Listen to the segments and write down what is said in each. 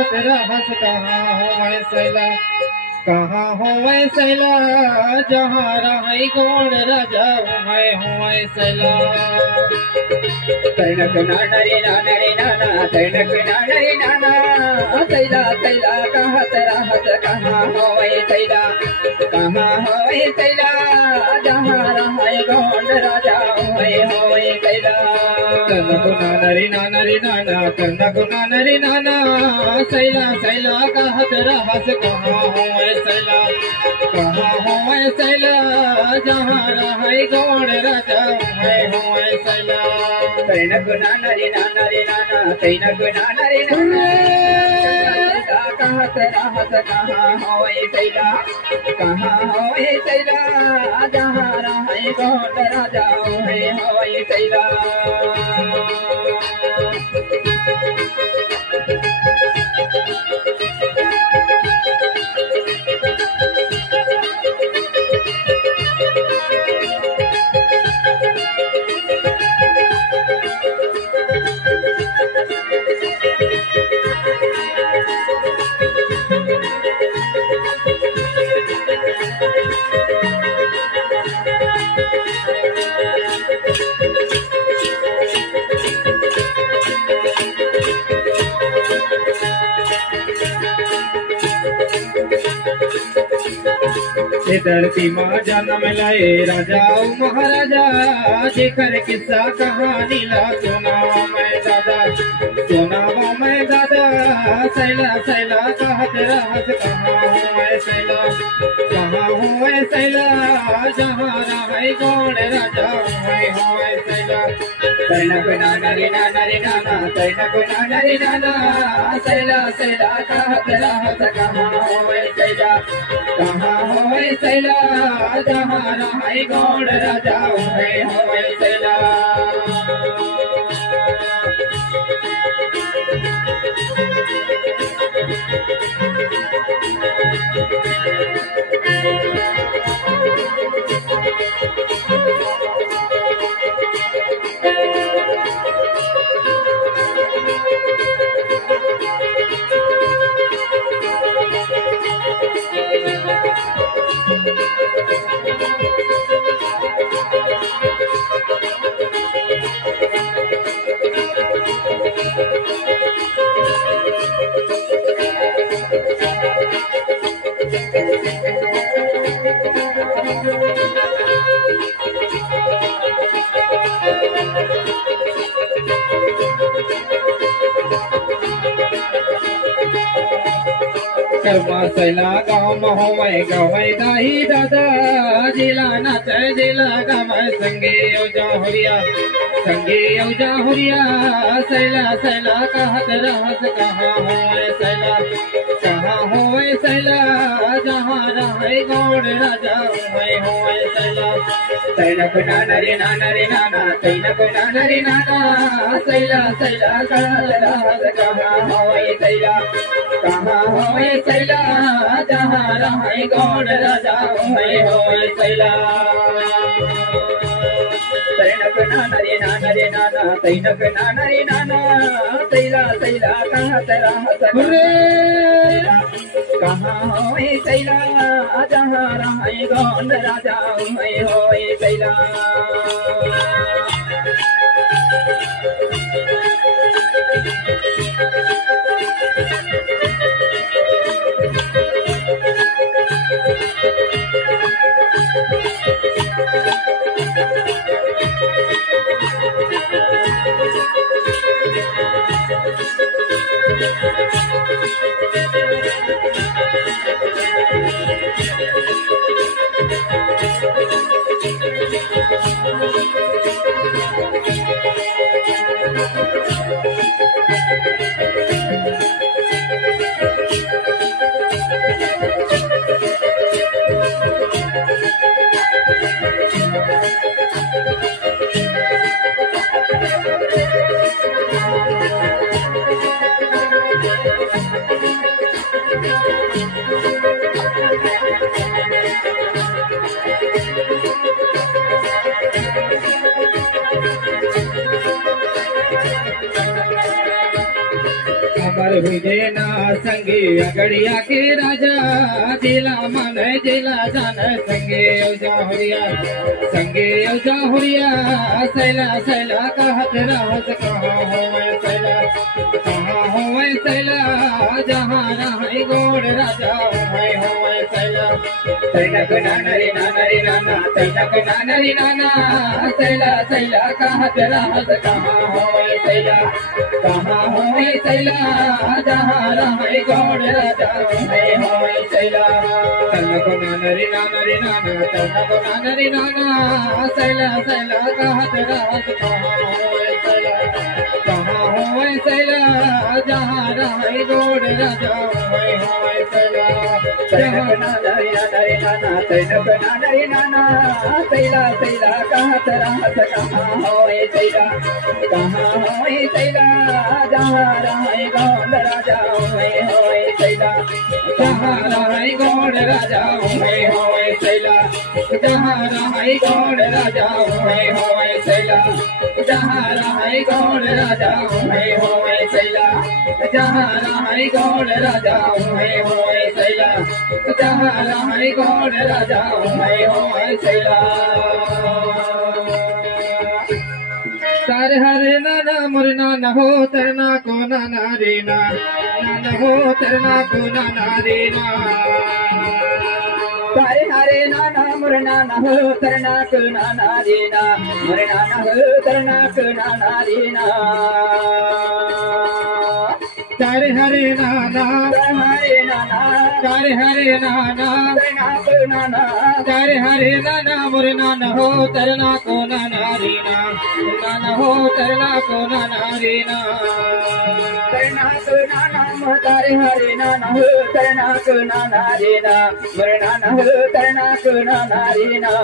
कहत रहस कहाँ हो मैं सैला कहाँ हो मैं सैला जहाँ रही गौड़ राजा मैं हूँ मैं सैला तैनक नानरी नानरी नाना तैनक नानरी नाना तैला तैला कहत रहत कहाँ होए तैला कहाँ होए तैला जहाँ रहे गौंड राजा होए तैला तनक नानरी नानरी नाना तनक नानरी नाना सैला सैला कहत रहस कहाँ हो मैं सैला कहाँ हो मैं सैला जहाँ रहे गौड़ राजा मैं हूँ मैं सैला तैनक नानरी नानरी नाना तैनक नानरी नाना कहत रहत कहाँ होए तैला कहाँ होए तैला जहाँ रहे गौंड राजा होए तैला धरती माँ जन्म लाए राजा महाराजा जेकर किस्सा कहानी ला सुनावा मैं दादा सैला सैला कहत रहस कहाँ हूँ मैं सैला कहाँ हूँ मैं सैला जहाँ रहे गौड़ राजा मैं हूँ मैं सैला तैनक नानरी नानरी नाना तैनक नानरी नाना सैला सैला कहत रहत कहाँ होए सैला कहाँ होए सैला जहाँ रहे गौड़ राजा होए सैला कर्मा सैला गाँव होवे गवै दाही दादा जिला नाच जिला गवै संगे औजा हुरिया सैला सैला कहत रहस कहाँ होवे सैला जहाँ रहे गौड़ राजा होवे सैला तैनक नानरी नानरी नाना तैनक नानरी नाना सैला सैला कहत रहत कहाँ होए सैला कहाँ होए सैला जहाँ रहे गौड़ राजा होए सैला तैनक नानरी नानरी नाना तैनक नानरी नाना सैला सैला कहत रहत कहाँ होए सैला जहाँ रहे गौंड राजा होए सैला अमर हुए ना संगे अगड़िया के राजा जिला मन जिला जान संगे औजा हुरिया सैला सैला कहत रहत कहाँ हो सैला जहाँ रहे गोड़ राजा हो सैला सैलक नानरी नानरी नाना सैलक नानरी नाना सैला सैला कहत रहत कहाँ हो सैला जहाँ रहे गोड़ राजा हो सैला सैलक नानरी नानरी नाना सैलक नानरी नाना सैला सैला कहत रहत कहाँ हो सैला जहाँ रहे गोड़ राजा हो सैला सैलक नानरी नानरी नाना सैलक नानरी नाना सैला सैला कहत रहत कहाँ हो सैला जहाँ रहे गोड़ राजा हो सैला जहाँ रहे गोड़ राजा हो सैला जहाँ रहे गोड़ राजा हो सैला जहाँ रहे गोड़ राजा हो सैला जहाँ रहे गोड़ राजा हो सैला जहाँ रहे गोड़ राजा हो सैला तारे हरे नाना मुरना न हो तरना को नाना रीना नाना हो तरना को नाना रीना तारे हरे नाना मुरना न हो तरना को नाना रीना मुरना न हो तरना को नाना रीना तारे हरे नाना तारे हरे नाना तारे हरे नाना मुरना न हो तरना को नाना रीना नाना हो तरना को नाना रीना तरना को नाना तारे हरे नाना हो तरना को नाना रीना मुरना न हो तरना को नाना रीना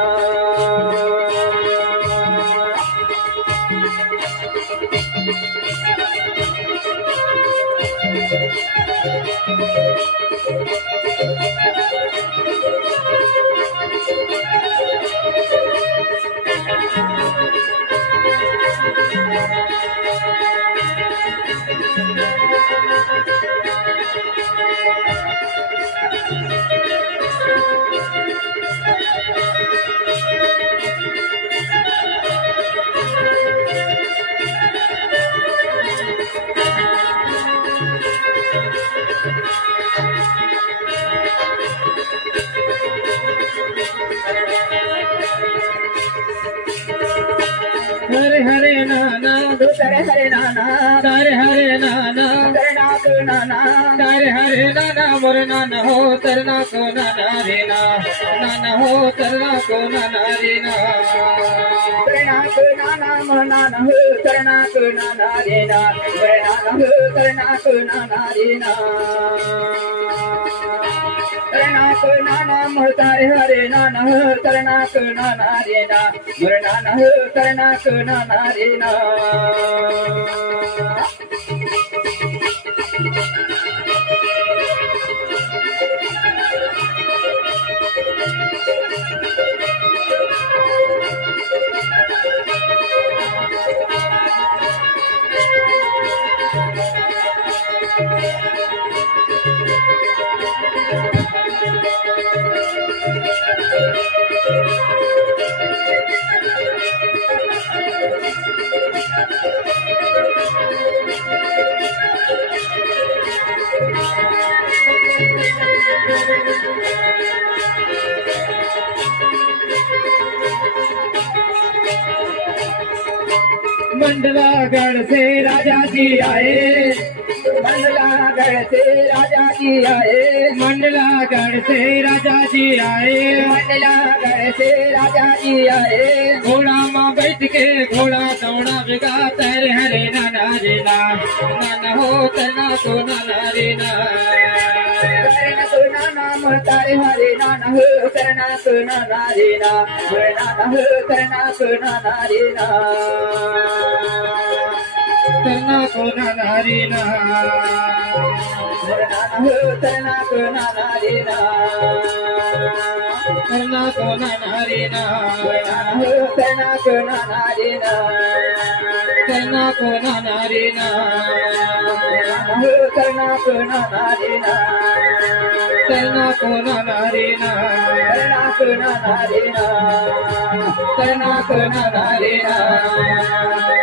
हरे हरे नाना तारे हरे नाना तारे हरे नाना तरना को नाना तारे हरे नाना मुरना न हो तरना को नाना रीना नाना हो तरना को नाना रीना तरना को नाना मुरना न हो तरना को नाना रीना मुरना न हो तरना को नाना रीना तरना को नाना तारे हरे नाना हो तरना को नाना रीना मुरना न हो तरना को नाना रीना मंडलागढ़ से राजा जी आए मंडलागढ़ से राजा जी आए मंडलागढ़ से राजा जी आए मंडलागढ़ से राजा जी आए घोड़ा माँ बैठ के घोड़ा दौड़ा बिगा तेरे हरे नाना रीना नाना हो तरना को नाना रीना तारे हरे नाना हो तरना को नाना रीना नाना हो तरना को नाना रीना तरना को नाना रीना तरणा को नाना रे ना करना को नाना रे ना तरणा को नाना रे ना करना को नाना रे ना तरणा को नाना रे ना करना को नाना रे ना तरणा को नाना रे ना तरणा को नाना रे ना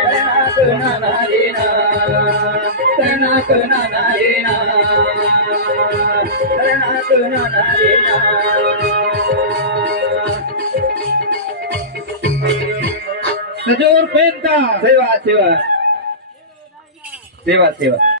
तरणा को नाना रे ना तरणा को नाना रे ना तरणा को नाना रे ना सजोर पेंता सेवा सेवा सेवा सेवा